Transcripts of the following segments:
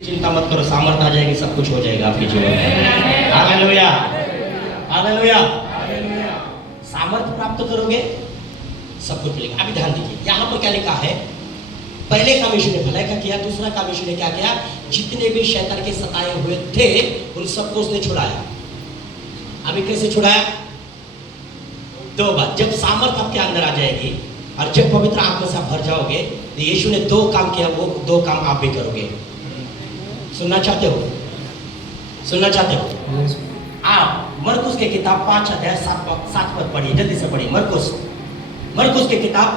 चिंता मत करो, सामर्थ आ जाएगी, सब कुछ हो जाएगा आपके जीवन में। Hallelujah, hallelujah. सामर्थ प्राप्त करोगे, सब कुछ मिलेगा। अभी ध्यान दीजिए, यहाँ पर क्या लिखा है? पहले काम यीशु ने भलाई का किया, दूसरा काम यीशु ने क्या किया? जितने भी शैतान के सताए हुए थे उन सबको उसने छुड़ाया। अभी कैसे छुड़ाया? दो बात, जब सामर्थ आपके अंदर आ जाएगी और जब पवित्र आत्मा से आप भर जाओगे तो यीशु ने दो काम किया, वो दो काम आप भी करोगे। सुनना चाहते हो? सुनना चाहते हो? आप मरकुस के किताब 5 अध्याय 7 पद पढ़िए, जल्दी से पढ़िए। मरकुस के किताब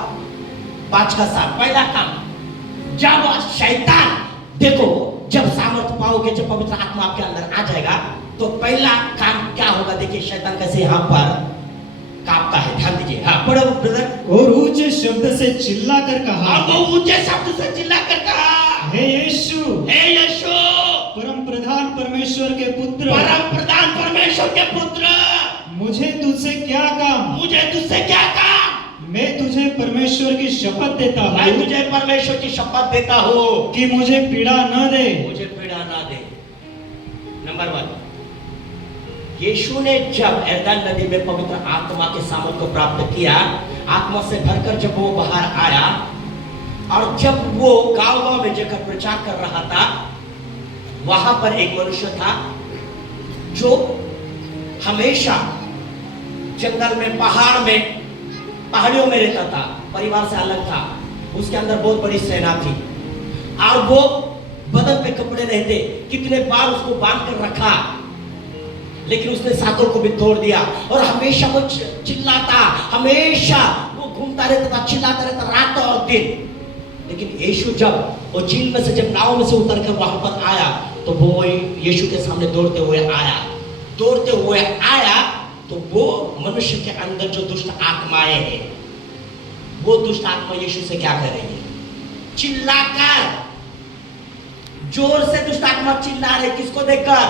5 का 7। पहला काम, जब शैतान, देखो जब सामर्थ पाओगे, जब पवित्र आत्मा आपके अंदर आ जाएगा तो पहला काम क्या होगा? देखिए शैतान कैसे यहाँ पर कांपता है। ध्यान दीजिए। हाँ पढ़ो ब्रदर। और ऊंचे शब्द से चिल्लाकर कहा, वो ऊंचे शब्द से चिल्लाकर कहा, हे यीशु, हे यीशु, परम प्रधान परमेश्वर के पुत्र, परम प्रधान परमेश्वर के पुत्र, मुझे तुझसे क्या काम? मुझे तुझसे क्या काम? मैं तुझे परमेश्वर की शपथ देता मैं हूँ तुझे परमेश्वर की शपथ देता हूँ कि मुझे पीड़ा न दे। मुझे पीड़ा ना दे। नंबर 1, यीशु ने जब यरदन नदी में पवित्र आत्मा के सामर्थ को प्राप्त किया, आत्मा से भरकर जब वो बाहर आया और जब वो गांव-गांव में जाकर प्रचार कर रहा था, वहां पर एक मनुष्य था जो हमेशा जंगल में, पहाड़ में, पहाड़ियों में रहता था, परिवार से अलग था। उसके अंदर बहुत बड़ी सेना थी और वो बदन पे कपड़े रहते, कितने बार उसको बांध कर रखा, लेकिन उसने सातों को भी तोड़ दिया और हमेशा वो चिल्लाता, हमेशा वो घूमता रहता था, चिल्लाता रहता रात और दिन। लेकिन यीशु जब वो झील में से, जब नाव में से उतर कर वहां पर आया तो वो यीशु के सामने दौड़ते हुए आया तो वो मनुष्य के अंदर जो दुष्ट आत्माएं हैं, वो दुष्ट आत्मा यीशु से क्या कर रही है? चिल्लाकर, जोर से दुष्ट आत्मा चिल्ला रहे, किसको देखकर?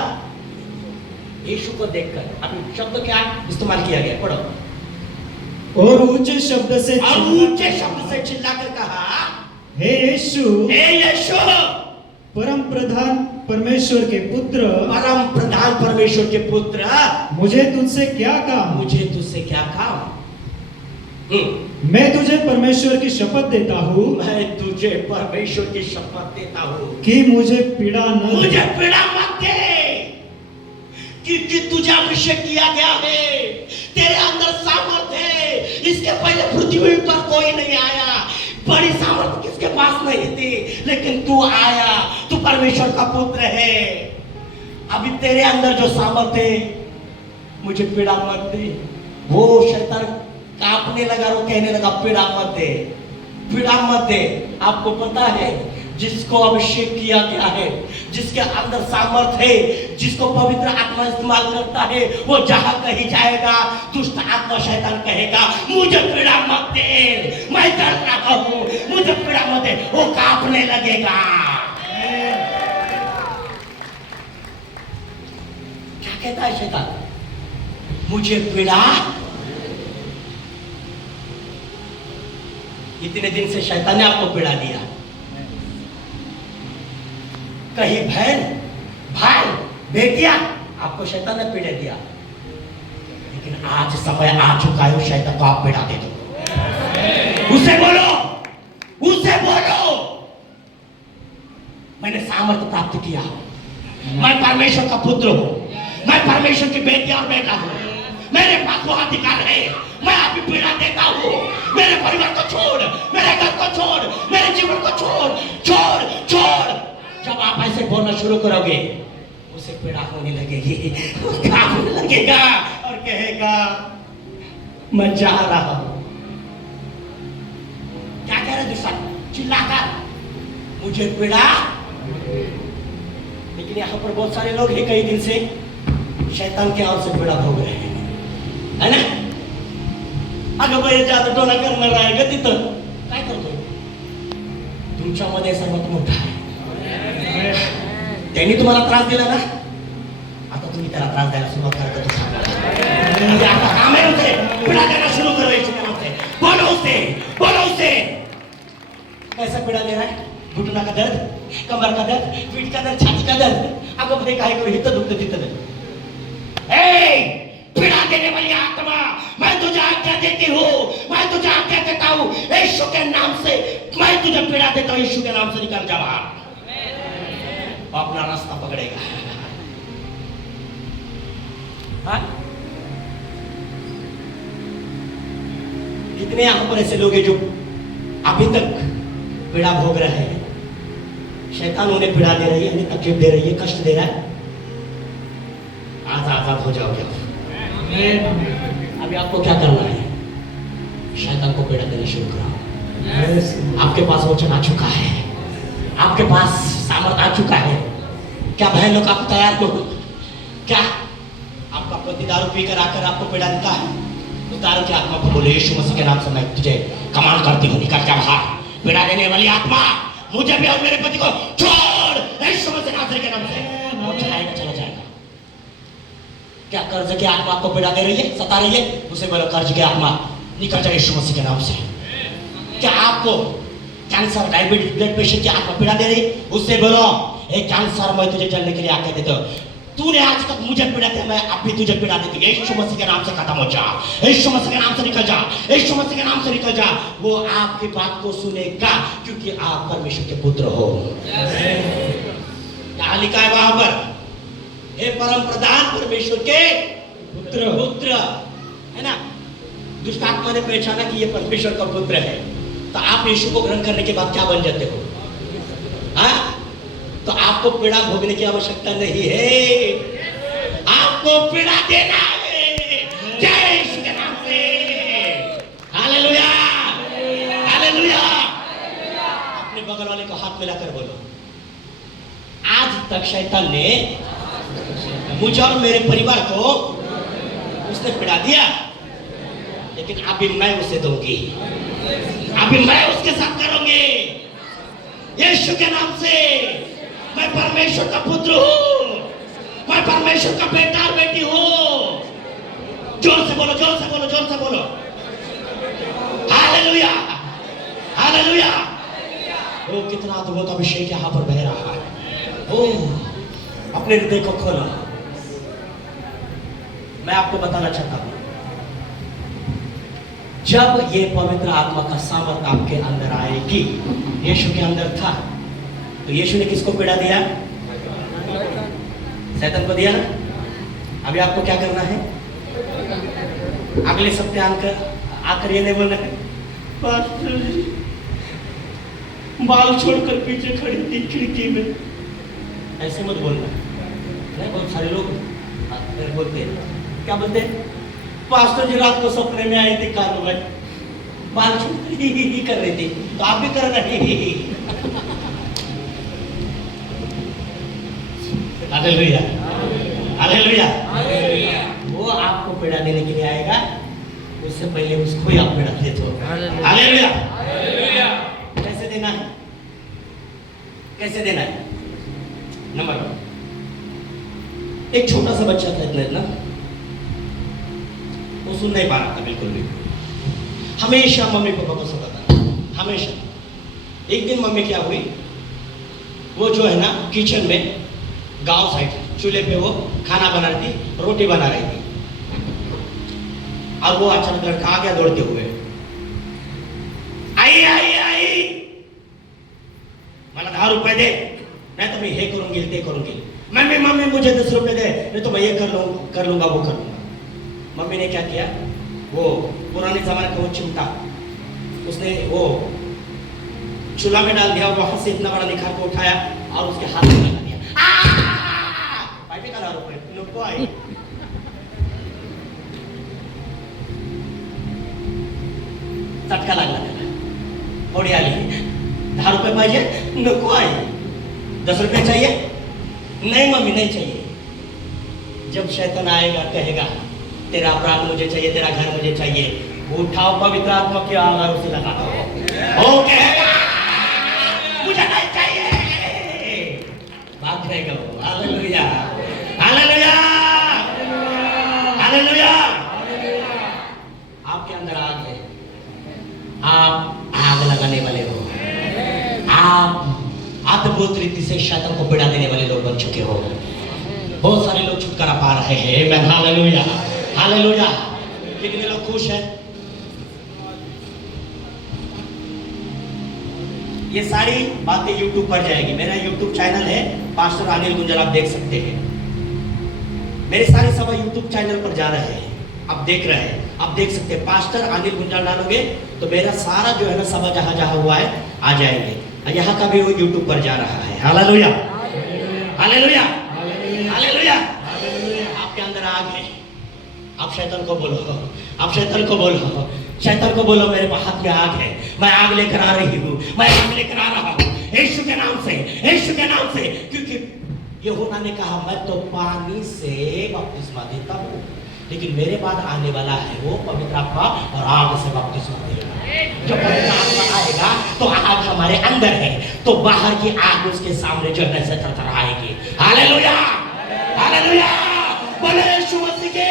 यीशु को देखकर। अभी शब्द क्या इस्तेमाल किया गया? पढ़ो। और ऊंचे शब्द से चिल्लाकर कहा, हे यीशु, हे यीशु, परम प्रधान परमेश्वर के पुत्र, परम प्रधान परमेश्वर के पुत्र, मुझे तुझसे क्या काम? मुझे तुझसे क्या काम? मैं तुझे परमेश्वर की शपथ देता हूँ, मैं तुझे परमेश्वर की शपथ देता हूँ कि मुझे पीड़ा न दे। मुझे पीड़ा मत दे, क्योंकि तुझे अभिषेक किया गया है, तेरे अंदर सामर्थ है, इसके पहले पृथ्वी पर कोई नहीं आया। बड़ी सामर्थ किसके पास नहीं थी, लेकिन तू आया, तू परमेश्वर का पुत्र है। अभी तेरे अंदर जो सामर्थ है, मुझे पीड़ा मत दे। वो शैतान कांपने लगा, वो कहने लगा पीड़ा मत दे, पीड़ा मत दे। आपको पता है, जिसको अभिषेक किया गया है, जिसके अंदर सामर्थ है, जिसको पवित्र आत्मा इस्तेमाल करता है, वो जहां कहीं जाएगा, दुष्ट आत्मा शैतान कहेगा मुझे पीड़ा मत दे, मैं डर रहा हूं, मुझे पीड़ा मत दे, वो कांपने लगेगा। क्या कहता है शैतान? मुझे पीड़ा। इतने दिन से शैतान ने आपको पीड़ा दिया, कहीं बहन, भाई, बेटियां, आपको शैतान ने पीड़ा दिया, लेकिन आज समय आ चुका है, शैतान को आप पीड़ा दे दो। उससे बोलो, उससे बोलो, मैंने सामर्थ्य प्राप्त किया, मैं परमेश्वर का पुत्र हूं, मैं परमेश्वर की बेटी और बेटा हूं, मेरे पास वो अधिकार है, मैं अभी पीड़ा देता हूं। मेरे परिवार को छोड़, मेरे घर को छोड़, मेरे जीवन को छोड़, छोड़ छोड़। जब आप ऐसे बोलना शुरू करोगे, उसे पीड़ा होने लगेगी, कांपने लगेगा और कहेगा मैं जा रहा हूं। क्या कह रहे दूसरा? चिल्लाकर मुझे पीड़ा। लेकिन यहाँ पर बहुत सारे लोग हैं, कई दिन से शैतान के ओर से पीड़ा भोग रहे हैं, है ना? अगं बाई जादू टोना करणार आहे का तिथं? काय करतोय? तुमच्यामध्ये सर्वात मोठा आहे, त्यांनी तुम्हाला त्रास दिला ना, आता तुम्ही त्याला त्रास द्यायला सुरुवात करता। आता काम है उसे पीड़ा देना शुरू करो, बोलो उसे, बोलो उसे। कैसा पीड़ा दे रहा है? घुटना का दर्द, कमर का दर्द, पीठ का दर्द, छाती का दर्द, आपको भाई काय करू इथं दुखतं तिथं नाही. ए पीड़ा देने वाली आत्मा, मैं तुझे आज्ञा देती हूँ, मैं तुझे आज्ञा देता हूँ, यीशु के नाम से मैं तुझे पीड़ा देता हूँ, यीशु के नाम से निकल जा बाहर. अपना रास्ता पकड़ेगा. हाँ? कितने यहां पर ऐसे लोग हैं जो अभी तक पीड़ा भोग रहे हैं. शैतान उन्हें पीड़ा दे रही है, उन्हें तकलीफ दे रही है, कष्ट दे रहा है. आज आजाद हो जाओगे. अभी आपको क्या करना है? शैतान को पीड़ा देना शुरू करो. आपके पास वचन आ चुका है, आपके पास सामर्थ आ चुका है. क्या बहन लोग आप तैयार हो? क्या आपका पति दारू पीकर आकर आपको पीड़ा देता है? उस दारू की आत्मा को बोले यीशु मसीह के नाम से मैं तुझे कमांड करती हूँ, निकल जा बाहर. पीड़ा देने वाली आत्मा मुझे भी और मेरे पति को छोड़, यीशु मसीह के नाम से. वो जाएगा, चला जाएगा. क्या कर्ज की आत्मा आपको पीड़ा दे रही है, सता रही है? उसे बोलो कर्ज की आत्मा निकल जाए यीशु मसीह के नाम से. क्या आपको कैंसर, डायबिटीज, ब्लड प्रेशर की आत्मा पीड़ा दे रही है? उससे बोलो ए कैंसर मैं तुझे चलने के लिए आके देता हूँ. तूने आज तक मुझे पीड़ा दिया, मैं अब भी तुझे पीड़ा देती हूँ. यीशु मसीह के नाम से खत्म हो जा, यीशु मसीह के नाम से निकल जा, यीशु मसीह के नाम से निकल जा. वो आपकी बात को सुनेगा क्योंकि आप परमेश्वर के पुत्र हो. क्या लिखा है वहां पर? हे परम प्रधान परमेश्वर के पुत्र है ना. दुष्ट आत्मा ने पहचाना कि ये परमेश्वर का पुत्र है, तो आप यीशु को ग्रहण करने के बाद क्या बन जाते हो? हाँ? तो आपको पीड़ा भोगने की आवश्यकता नहीं है, आपको पीड़ा देना है. जय यीशु के नाम से. Hallelujah, hallelujah. अपने बगल वाले को हाथ मिलाकर बोलो, आज तक शैतान ने मुझे और मेरे परिवार को उसने पीड़ा दिया, लेकिन अभी मैं उसे दूंगी, अभी मैं उसके साथ करूंगी. यीशु के नाम से मैं परमेश्वर का पुत्र हूं, मैं परमेश्वर का बेटा और बेटी हूं. जोर से बोलो, जोर से बोलो, जोर से बोलो. Hallelujah, hallelujah. ओ कितना अद्भुत अभिषेक यहाँ पर बह रहा है. ओ अपने हृदय को खोलो. मैं आपको बताना चाहता हूं, जब ये पवित्र आत्मा का सामर्थ आपके अंदर आएगी, यीशु के अंदर था, तो यीशु ने किसको पीड़ा दिया? शैतान को दिया ना. अभी आपको क्या करना है? अगले सप्ताह आकर ये नहीं बोलना है पास्टर जी बाल छोड़कर पीछे खड़ी थी खिड़की में. ऐसे मत बोलना. नहीं, बहुत सारे लोग बोलते हैं. क्या बोलते हैं? पास्टर जी रात को सपने में आई थी, कानू में बाल छोड़ ही कर रही थी, तो आप भी करना ही. Hallelujah, hallelujah. वो आपको पीड़ा देने के लिए आएगा, उससे पहले उसको ही आप पीड़ा देते हो. हालेलुया. कैसे देना है? कैसे देना है? नंबर 1, एक छोटा सा बच्चा था, इतना इतना, वो सुन नहीं पा रहा था बिल्कुल भी. हमेशा मम्मी पापा को सुनाता था, हमेशा. एक दिन मम्मी क्या हुई, वो जो है ना किचन में गांव साइड चूल्हे पे वो खाना बना रही थी, रोटी बना रही थी. अब वो अचानक लड़का आ गया दौड़ते हुए. आई आई आई, मला 10 रुपए दे, नहीं तो मैं हे करूंगी ते करूंगी. मम्मी मम्मी मुझे 10 रुपए दे, नहीं तो मैं ये कर लूंगा वो कर लूंगा. मम्मी ने क्या किया, वो पुराने जमाने का वो चिमटा उसने वो चूल्हा में डाल दिया, वहां से इतना बड़ा निखार को उठाया और उसके हाथ में लगा दिया. पाहिजे का 10 रुपये नको आहे. चटका लागला त्याला. थोडी आली. 10 रुपये पाहिजे, नको आहे. 10 रुपये चाहिए? नहीं मम्मी नहीं चाहिए. जब शैतान आएगा कहेगा तेरा अपराध मुझे चाहिए, तेरा घर मुझे चाहिए, उठाओ पवित्र आत्मा के आगार उसे लगा दो. वो कहेगा मुझे नहीं चाहिए, भाग जाएगा वो. Hallelujah, hallelujah, hallelujah. आपके अंदर आग है, आप आग लगाने वाले हो. आप अद्भुत अद्भुत रीति से शैतान को पीड़ा देने वाले लोग बन चुके हो। बहुत सारे लोग छुटकारा पा रहे हैं। आमेन, हालेलुया, हालेलुया। कितने लोग खुश हैं? ये सारी बातें YouTube पर जाएगी। मेरा YouTube चैनल है पास्टर अनिल गुंजल, आप देख सकते हैं। मेरे सारे सभा YouTube चैनल पर जा रहे हैं, आप देख रहे हैं, आप देख सकते हैं। पास्टर अनिल गुंजल डालोगे तो मेरा सारा जो है ना सभा जहां जहां हुआ है आ जाएंगे। यहाँ का भी वो YouTube पर जा रहा है। Hallelujah, hallelujah, hallelujah. आपके अंदर आग है, आप शैतान को बोलो, आप शैतान को बोलो, शैतान को बोलो मेरे हाथ में आग है, मैं आग लेकर आ रही हूँ, मैं आग लेकर आ रहा हूँ यीशु के नाम से, यीशु के नाम से। क्योंकि यूहन्ना ने कहा मैं तो पानी से बपतिस्मा देता हूँ, लेकिन मेरे बाद आने वाला है वो पवित्र आत्मा और आग से बपतिस्मा देगा। जो पवित्र आत्मा आएगा तो आग हमारे अंदर है, तो बाहर की आग उसके सामने जो है से थरथराएगी। हालेलुया, हालेलुया, बोले यीशु मसीह के।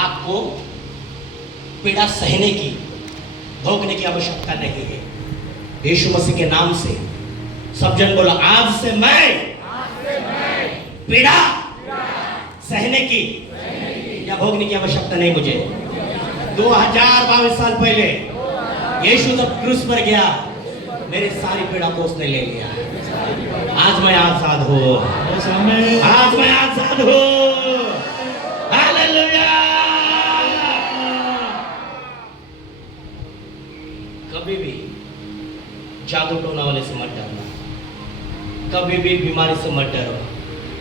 आपको पीड़ा सहने की, भोगने की आवश्यकता नहीं है। यीशु मसीह के नाम से सब जन बोलो, आज से मैं पीड़ा सहने की या भोगने की आवश्यकता नहीं मुझे। 2022 साल पहले यीशु जब क्रूस पर गया, मेरी सारी पीड़ा को उसने ले लिया। आज मैं आजाद हूँ, आज मैं आजाद हूँ। हालेलुया। कभी भी जादू टोना वाले से मत डरना, कभी भी बीमारी से मत डरो,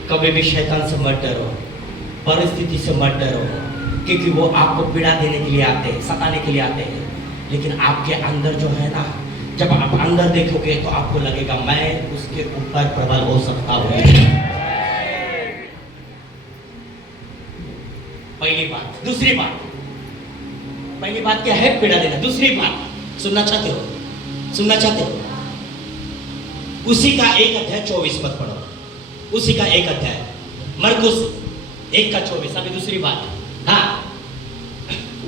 कभी भी शैतान से मत डरो, परिस्थिति से मत डरो, क्योंकि वो आपको पीड़ा देने के लिए आते हैं, सताने के लिए आते हैं। लेकिन आपके अंदर जो है ना, जब आप अंदर देखोगे तो आपको लगेगा मैं उसके ऊपर प्रबल हो सकता हूँ। पहली बात। दूसरी बात, पहली बात क्या है? पीड़ा देना। दूसरी बात सुनना चाहते हो? सुनना चाहते हो? उसी का 1 अध्याय 24 पद पढ़ो। उसी का 1 अध्याय मरकुस 1 का 24। अभी दूसरी बात। हाँ,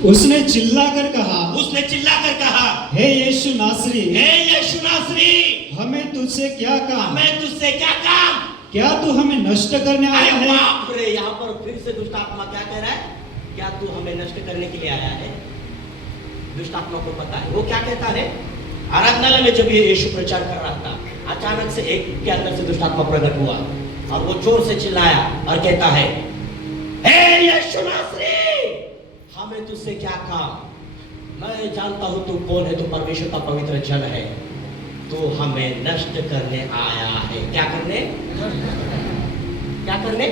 उसने चिल्लाकर कहा, उसने चिल्लाकर कहा, हे यीशु नासरी, हे यीशु नासरी, हमें तुझसे क्या काम, हमें तुझसे क्या काम? क्या तू हमें नष्ट करने आया है? बाप रे, यहाँ पर फिर से दुष्ट आत्मा क्या कह रहा है? क्या तू हमें नष्ट करने के लिए आया है? दुष्ट आत्मा को पता है वो क्या कहता है। आराधनालय में जब ये यीशु प्रचार कर रहा था, अचानक से एक के अंदर से दुष्ट आत्मा प्रकट हुआ और वो जोर से चिल्लाया और कहता है, हे यीशु नासरी, हमें तुझसे क्या काम? मैं जानता हूं तू कौन है, तू परमेश्वर का पवित्र जन है, तू हमें नष्ट करने आया है। क्या करने? क्या करने?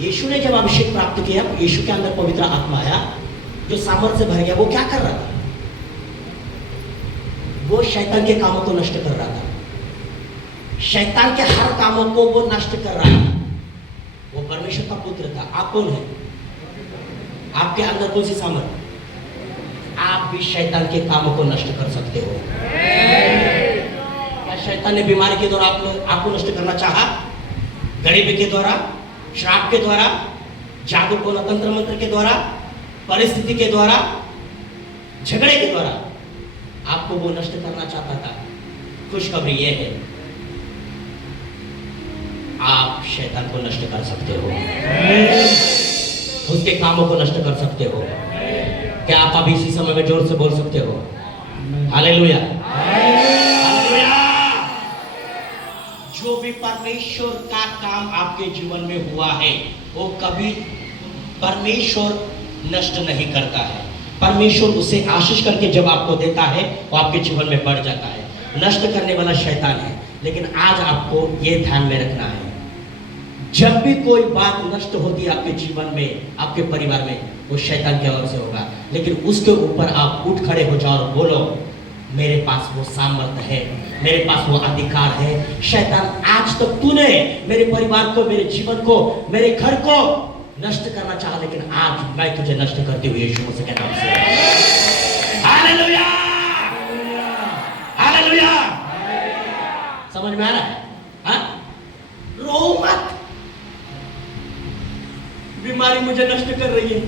यीशु ने जब अभिषेक प्राप्त किया, यीशु के अंदर पवित्र आत्मा आया जो सामर्थ्य से भर गया। वो क्या कर रहा था? वो शैतान के कामों को नष्ट कर रहा था। शैतान के हर कामों को वो नष्ट कर रहा था। वो परमेश्वर का पुत्र था। आप कौन है? आपके अंदर कौन सी सामर्थ्य? आप भी शैतान के कामों को नष्ट कर सकते हो। क्या शैतान ने बीमारी के द्वारा आपको नष्ट करना चाहा? गरीबी के द्वारा, श्राप के द्वारा, जादू टोना तंत्र मंत्र के द्वारा, परिस्थिति के द्वारा, झगड़े के द्वारा आपको वो नष्ट करना चाहता था। खुशखबरी ये है, आप शैतान को नष्ट कर सकते हो, उसके कामों को नष्ट कर सकते हो। क्या आप अभी इसी समय में जोर से बोल सकते हो? Hallelujah, hallelujah. जो भी परमेश्वर का काम आपके जीवन में हुआ है, वो कभी परमेश्वर नष्ट नहीं करता है। परमेश्वर उसे आशीष करके जब आपको देता है, वो आपके जीवन में बढ़ जाता है। नष्ट करने वाला शैतान है। लेकिन आज आपको ये ध्यान में रखना है, जब भी कोई बात नष्ट होती है आपके जीवन में, आपके परिवार में, वो शैतान की ओर से होगा। लेकिन उसके ऊपर आप उठ खड़े हो जाओ और बोलो, मेरे पास वो सामर्थ्य है, मेरे पास वो अधिकार है। शैतान, आज तक तूने मेरे परिवार को, मेरे जीवन को, मेरे घर को नष्ट करना चाहा, लेकिन आज मैं तुझे नष्ट करती हुई यीशु मसीह के नाम से। Hallelujah, hallelujah. समझ में आ रहा है? हाँ? रो मत, बीमारी मुझे नष्ट कर रही है,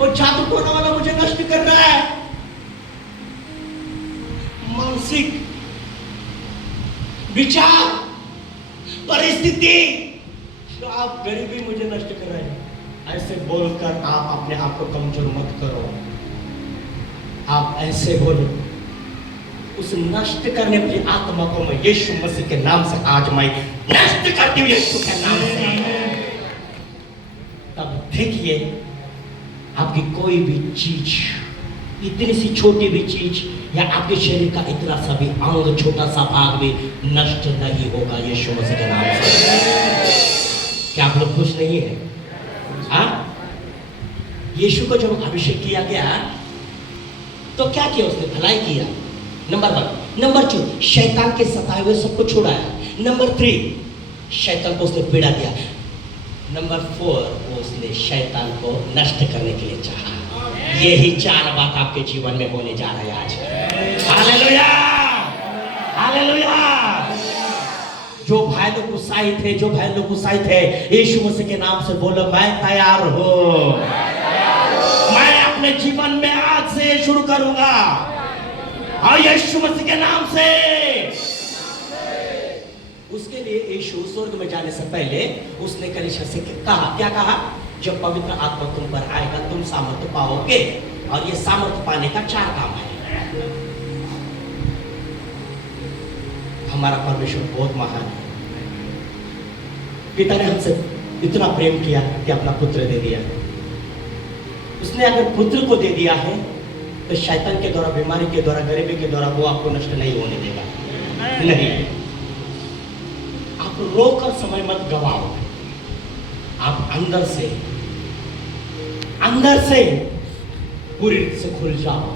और जादू टोना वाला मुझे नष्ट कर रहा है, मानसिक विचार, परिस्थिति, आप गरीबी मुझे नष्ट कर रहे हैं। ऐसे बोलकर आप अपने आप को कमजोर मत करो। आप ऐसे बोलो, उस नष्ट करने वाली आत्मा को मैं यीशु मसीह के नाम से आज मैं नष्ट करती हूँ, यीशु के नाम से। तब देखिए आपकी कोई भी चीज, इतनी सी छोटी भी चीज, या आपके शरीर का इतना सा भी अंग, छोटा सा भाग भी नष्ट नहीं होगा यीशु मसीह के नाम से। क्या आप लोग खुश नहीं है? हाँ, यीशु को जब अभिषेक किया गया तो क्या किया उसने? भलाई किया, नंबर 1। नंबर 2, शैतान के सताए हुए सबको छुड़ाया। नंबर 3, शैतान को उसने पीड़ा दिया। नंबर 4, उसने शैतान को नष्ट करने के लिए चाहा। यही 4 बात आपके जीवन में होने जा रहा है आज। Hallelujah, hallelujah. जो भाई लोग उत्साहित थे, जो भाई लोग उत्साहित है, यीशु मसीह के नाम से बोलो, मैं तैयार हूँ। मैं अपने जीवन में आज से शुरू करूंगा, और यीशु मसीह के नाम से। उसके लिए यीशु स्वर्ग में जाने से पहले उसने कलीसिया से कहा, क्या कहा? जब पवित्र आत्मा तुम पर आएगा तुम सामर्थ्य पाओगे, और ये सामर्थ्य पाने का 4 काम है। हमारा परमेश्वर बहुत महान है। पिता ने हमसे इतना प्रेम किया कि अपना पुत्र दे दिया। उसने अगर पुत्र को दे दिया है तो शैतान के द्वारा, बीमारी के द्वारा, गरीबी के द्वारा वो आपको नष्ट नहीं होने देगा। नहीं, आप रोकर समय मत गवाओ। आप अंदर से पूरी रीति से खुल जाओ।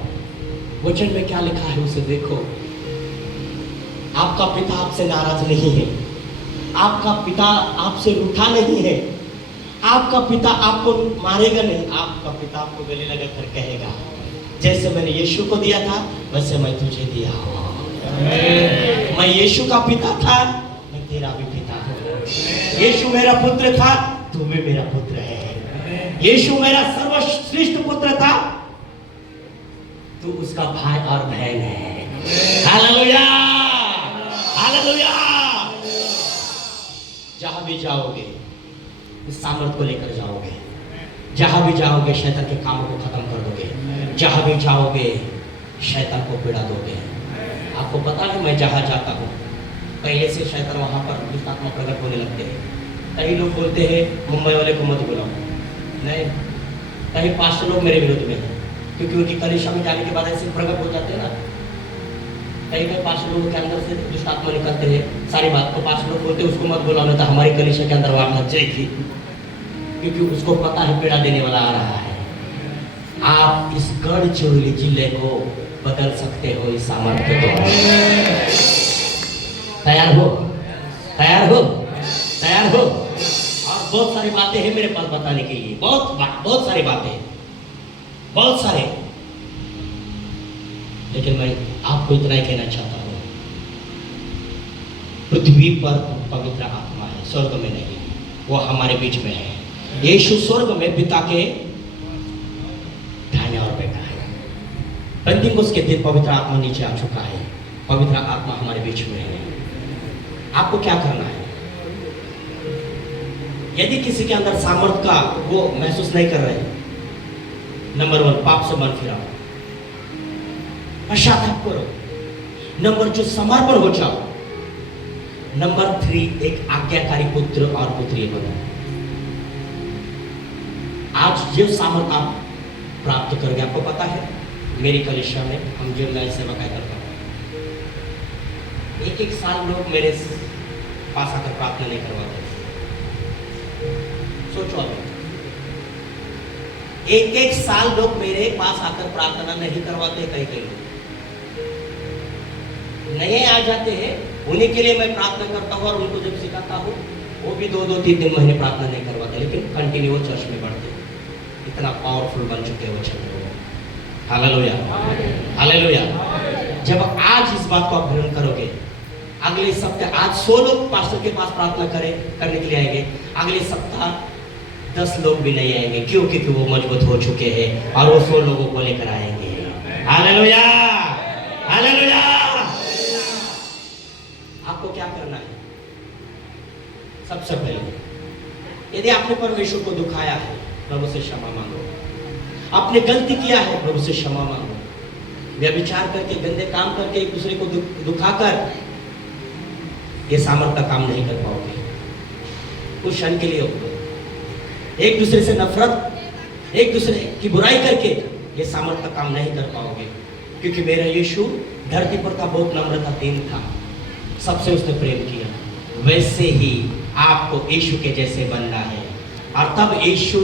वचन में क्या लिखा है उसे देखो। आपका पिता आपसे नाराज नहीं है, आपका पिता आपसे रूठा नहीं है, आपका पिता आपको मारेगा नहीं, आपका पिता आपको गले लगाकर कहेगा, जैसे मैंने यीशु को दिया था वैसे मैं तुझे दिया हूं। मैं यीशु का पिता था, मैं तेरा भी पिता हूं। यीशु मेरा पुत्र था, तू भी मेरा पुत्र है। यीशु मेरा सर्वश्रेष्ठ पुत्र था, तू उसका भाई और बहन है। Hallelujah, hallelujah. जहां भी जाओगे इस सामर्थ को लेकर जाओगे। जहां भी जाओगे शैतान के कामों को खत्म कर दोगे। जहां भी जाओगे शैतान को पीड़ा दोगे। आपको पता है, मैं जहां जाता हूँ पहले से शैतान वहां पर दुष्ट आत्मा प्रकट होने लगते हैं। कई लोग बोलते हैं मुंबई वाले को मत बुलाओ, नहीं, कई 5 लोग मेरे विरोध में हैं, क्योंकि उनकी कलीसिया में जाने के बाद ऐसे प्रकट हो जाते हैं ना। कई 5 लोगों के अंदर से दुष्ट आत्मा निकलते हैं। सारी बात को 5 लोग बोलते हैं उसको मत बुलाओ, तो हमारी कलीसिया के अंदर वार मच जाएगी, क्योंकि उसको पता है पीड़ा देने वाला आ रहा है। आप इस गढ़चिरौली जिले को बदल सकते हो इस सामर्थ्य को। तैयार हो, तैयार हो, तैयार हो। और बहुत सारी बातें हैं मेरे पास बताने के लिए, बहुत सारी बातें, बहुत सारे, लेकिन मैं आपको इतना ही कहना चाहता हूं, पृथ्वी पर पवित्र आत्मा है, स्वर्ग में नहीं। वो हमारे बीच में है। यीशु स्वर्ग में पिता के दाहिने और बैठा है। पेंतिकोस्त के दिन पवित्र आत्मा नीचे आ चुका है, पवित्र आत्मा हमारे बीच में है। आपको क्या करना है? यदि किसी के अंदर सामर्थ्य का वो महसूस नहीं कर रहे, नंबर 1 पाप से मन फिराओ, पश्चाताप करो। नंबर 2 समर्पण हो जाओ। नंबर 3 एक आज्ञाकारी पुत्र और पुत्री बनो। आज जो सामर्थ्य आप प्राप्त करोगे, आपको पता है मेरी कलीसिया में हम जो नई सेवा करते हैं, 1-1 साल लोग मेरे पास आकर प्रार्थना नहीं करवाते। सोचो, 1-1 साल लोग मेरे पास आकर प्रार्थना नहीं करवाते। कई लोग नए आ जाते हैं, उन्हीं के लिए मैं प्रार्थना करता हूँ, और उनको जब सिखाता हूँ वो भी 2-2, 3-3 महीने प्रार्थना नहीं करवाते, लेकिन कंटिन्यू चर्च में बढ़ते। इतना पावरफुल बन चुके हैं वचन। Hallelujah, hallelujah. जब आज इस बात को आप ग्रहण करोगे, अगले सप्ताह आज 100 लोग पास्टर के पास प्रार्थना करने के लिए आएंगे, अगले सप्ताह 10 लोग भी नहीं आएंगे, क्योंकि वो मजबूत हो चुके हैं और वो 100 लोगों को लेकर आएंगे। Hallelujah, hallelujah. आपको क्या करना है? सबसे पहले यदि आपने परमेश्वर को दुखाया है, प्रभु से क्षमा मांगो। आपने गलती किया है, प्रभु से क्षमा मांगो। व्यभिचार करके, गंदे काम करके, एक दूसरे को दुखाकर ये सामर्थ का काम नहीं कर पाओगे। कुछ क्षण के लिए होगा, एक दूसरे से नफरत, एक दूसरे की बुराई करके ये सामर्थ का काम नहीं कर पाओगे, क्योंकि मेरा यीशु धरती पर का बहुत नम्रता दीन था, सबसे उसने प्रेम किया। वैसे ही आपको यीशु के जैसे बनना है। और तब यीशु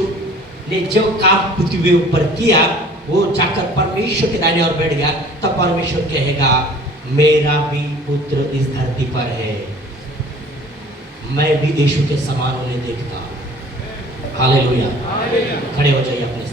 ने जो काम पृथ्वी ऊपर किया, वो जाकर परमेश्वर के दाहिने ओर बैठ गया। तब परमेश्वर कहेगा, मेरा भी पुत्र इस धरती पर है, मैं भी यीशु के समान उन्हें देखता। हालेलुया। खड़े हो जाइए अपने